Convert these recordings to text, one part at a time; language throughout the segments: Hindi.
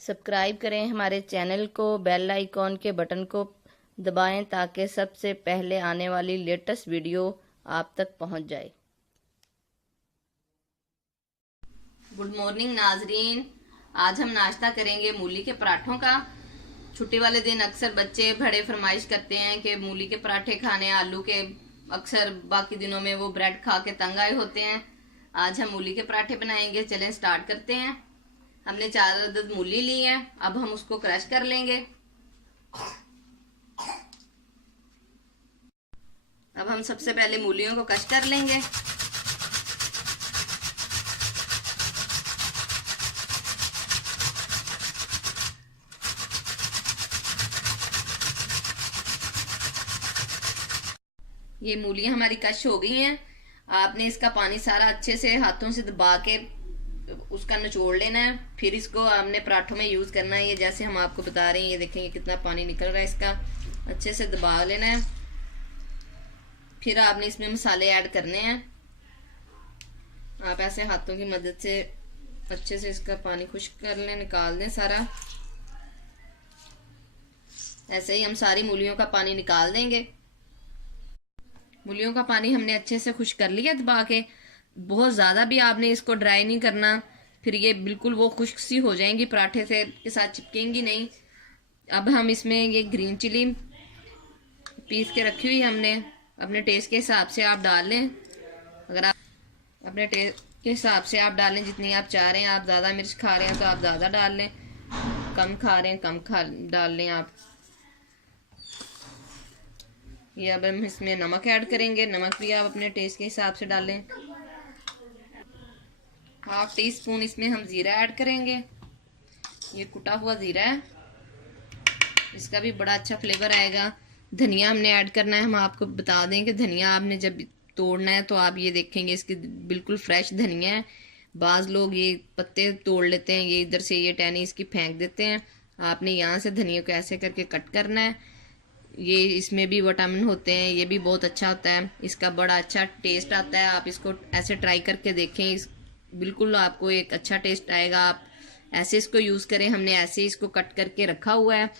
सब्सक्राइब करें हमारे चैनल को, बेल आइकॉन के बटन को दबाएं ताकि सबसे पहले आने वाली लेटेस्ट वीडियो आप तक पहुंच जाए। गुड मॉर्निंग नाजरीन, आज हम नाश्ता करेंगे मूली के पराठों का। छुट्टी वाले दिन अक्सर बच्चे बड़े फरमाइश करते हैं कि मूली के पराठे खाने, आलू के। अक्सर बाकी दिनों में वो ब्रेड खा के तंग आए होते हैं। आज हम मूली के पराठे बनाएंगे। चलें स्टार्ट करते हैं। हमने 4 अदद मूली ली है, अब हम उसको क्रश कर लेंगे। अब हम सबसे पहले मूलियों को क्रश कर लेंगे। ये मूलियां हमारी क्रश हो गई हैं। आपने इसका पानी सारा अच्छे से हाथों से दबा के उसका निचोड़ लेना है, फिर इसको हमने पराठों में यूज करना है। ये जैसे हम आपको बता रहे हैं, ये देखेंगे कितना पानी निकल रहा है। इसका अच्छे से दबा लेना है। फिर आपने इसमें मसाले ऐड करने हैं। आप ऐसे हाथों की मदद से अच्छे से इसका पानी खुश्क कर लें, निकाल दें सारा। ऐसे ही हम सारी मूलियों का पानी निकाल देंगे। मूलियों का पानी हमने अच्छे से खुश्क कर लिया दबा के। बहुत ज्यादा भी आपने इसको ड्राई नहीं करना, फिर ये बिल्कुल वो खुश्क सी हो जाएंगी, पराठे से के साथ चिपकेंगी नहीं। अब हम इसमें ये ग्रीन चिली पीस के रखी हुई हमने, अपने टेस्ट के हिसाब से आप डाल लें। अगर आप अपने टेस्ट के हिसाब से आप डालें, जितनी आप चाह रहे हैं। आप ज़्यादा मिर्च खा रहे हैं तो आप ज़्यादा डाल लें, कम खा रहे हैं कम डाल लें आप। ये अब हम इसमें नमक ऐड करेंगे। नमक भी आप अपने टेस्ट के हिसाब से डालें। 1/2 टीस्पून इसमें हम ज़ीरा ऐड करेंगे। ये कुटा हुआ ज़ीरा है, इसका भी बड़ा अच्छा फ्लेवर आएगा। धनिया हमने ऐड करना है। हम आपको बता दें कि धनिया आपने जब तोड़ना है तो आप ये देखेंगे इसकी बिल्कुल फ्रेश धनिया है। बाज़ लोग ये पत्ते तोड़ लेते हैं, ये इधर से ये टहनी इसकी फेंक देते हैं। आपने यहाँ से धनिया को ऐसे करके कट करना है। ये इसमें भी विटामिन होते हैं, ये भी बहुत अच्छा होता है, इसका बड़ा अच्छा टेस्ट आता है। आप इसको ऐसे ट्राई करके देखें, बिल्कुल आपको एक अच्छा टेस्ट आएगा। आप ऐसे इसको यूज़ करें। हमने ऐसे इसको कट करके रखा हुआ है।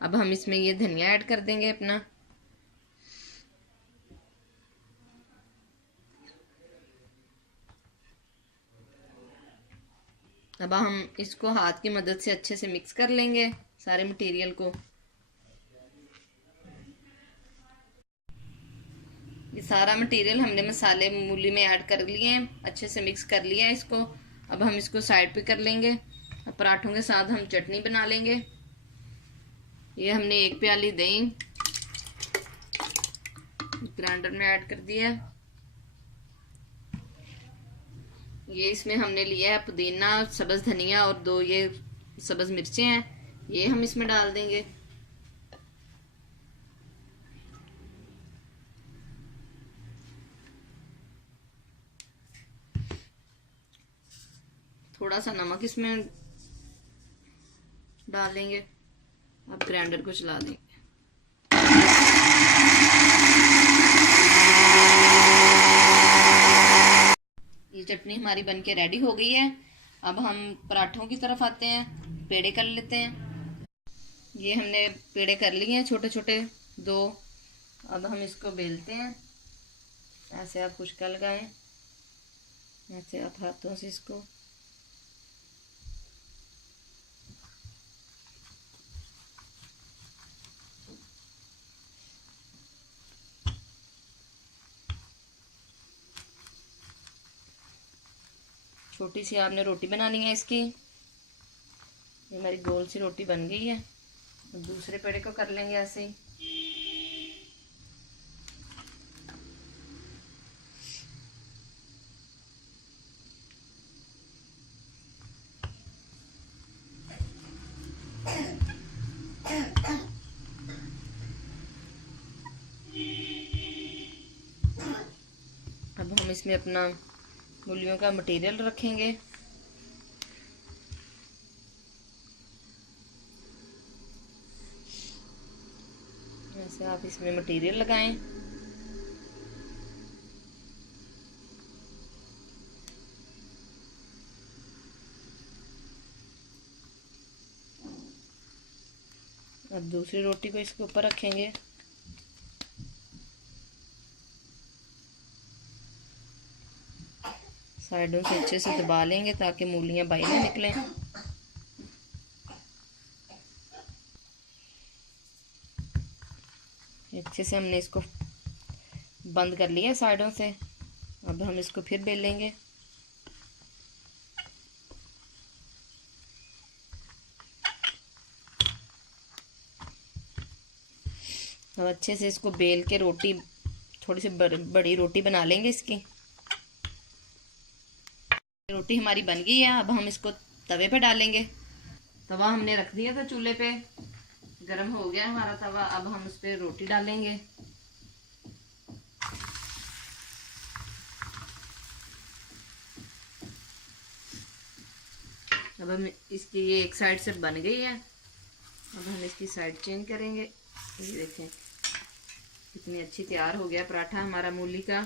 अब हम इसमें ये धनिया ऐड कर देंगे अपना। अब हम इसको हाथ की मदद से अच्छे से मिक्स कर लेंगे सारे मटेरियल को। ये सारा मटेरियल हमने मसाले मूली में ऐड कर लिए हैं, अच्छे से मिक्स कर लिया है इसको। अब हम इसको साइड पे कर लेंगे। अब पराठों के साथ हम चटनी बना लेंगे। ये हमने 1 प्याली दही ग्राइंडर में ऐड कर दिया है। ये इसमें हमने लिया है पुदीना, सब्ज धनिया और 2 ये सब्ज मिर्चें हैं, ये हम इसमें डाल देंगे। थोड़ा सा नमक इसमें डालेंगे। अब ग्राइंडर को चला देंगे। ये चटनी हमारी बनके रेडी हो गई है। अब हम पराठों की तरफ आते हैं, पेड़े कर लेते हैं। ये हमने पेड़े कर लिए हैं छोटे छोटे 2। अब हम इसको बेलते हैं। ऐसे आप कुछ कर लगाएं, ऐसे आप हाथों से इसको छोटी सी आपने रोटी बनानी है इसकी। ये हमारी गोल सी रोटी बन गई है। दूसरे पेड़े को कर लेंगे ऐसे ही। अब हम इसमें अपना मूलियों का मटेरियल रखेंगे। ऐसे आप इसमें मटेरियल लगाएं। अब दूसरी रोटी को इसके ऊपर रखेंगे। साइडों से अच्छे से दबा लेंगे ताकि मूलियां बाहर ना निकलें। अच्छे से हमने इसको बंद कर लिया साइडों से। अब हम इसको फिर बेल लेंगे। अब अच्छे से इसको बेल के रोटी थोड़ी सी बड़ी रोटी बना लेंगे इसकी। रोटी हमारी बन गई है। अब हम इसको तवे पे डालेंगे। तवा हमने रख दिया था चूल्हे पे, गरम हो गया हमारा तवा। अब हम उस पर रोटी डालेंगे। अब हम इसकी ये एक साइड से बन गई है। अब हम इसकी साइड चेंज करेंगे। ये देखें कितनी अच्छी तैयार हो गया पराठा हमारा मूली का।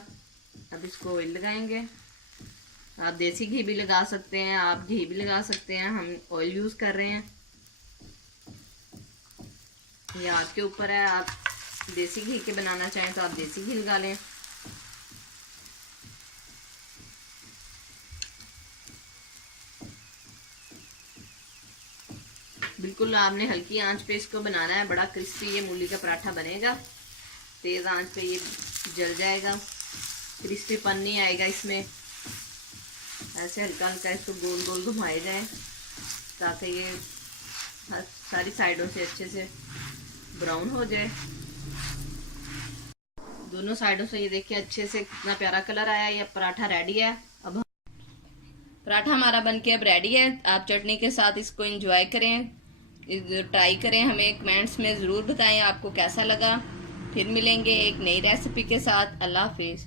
अब इसको ऑयल लगाएंगे। आप देसी घी भी लगा सकते हैं, आप घी भी लगा सकते हैं। हम ऑयल यूज़ कर रहे हैं। ये आपके ऊपर है, आप देसी घी के बनाना चाहें तो आप देसी घी लगा लें। बिल्कुल आपने हल्की आंच पे इसको बनाना है। बड़ा क्रिस्पी ये मूली का पराठा बनेगा। तेज़ आंच पे ये जल जाएगा, क्रिस्पीपन नहीं आएगा इसमें। ऐसे हल्का हल्का इसको गोल गोल घुमाए जाए ताकि ये सारी साइडों से अच्छे से ब्राउन हो जाए। दोनों साइडों से ये देखिए अच्छे से कितना प्यारा कलर आया। ये पराठा रेडी है। अब पराठा हमारा बनके अब रेडी है। आप चटनी के साथ इसको एंजॉय करें, ट्राई करें। हमें कमेंट्स में ज़रूर बताएं आपको कैसा लगा। फिर मिलेंगे एक नई रेसिपी के साथ। अल्लाह हाफिज़।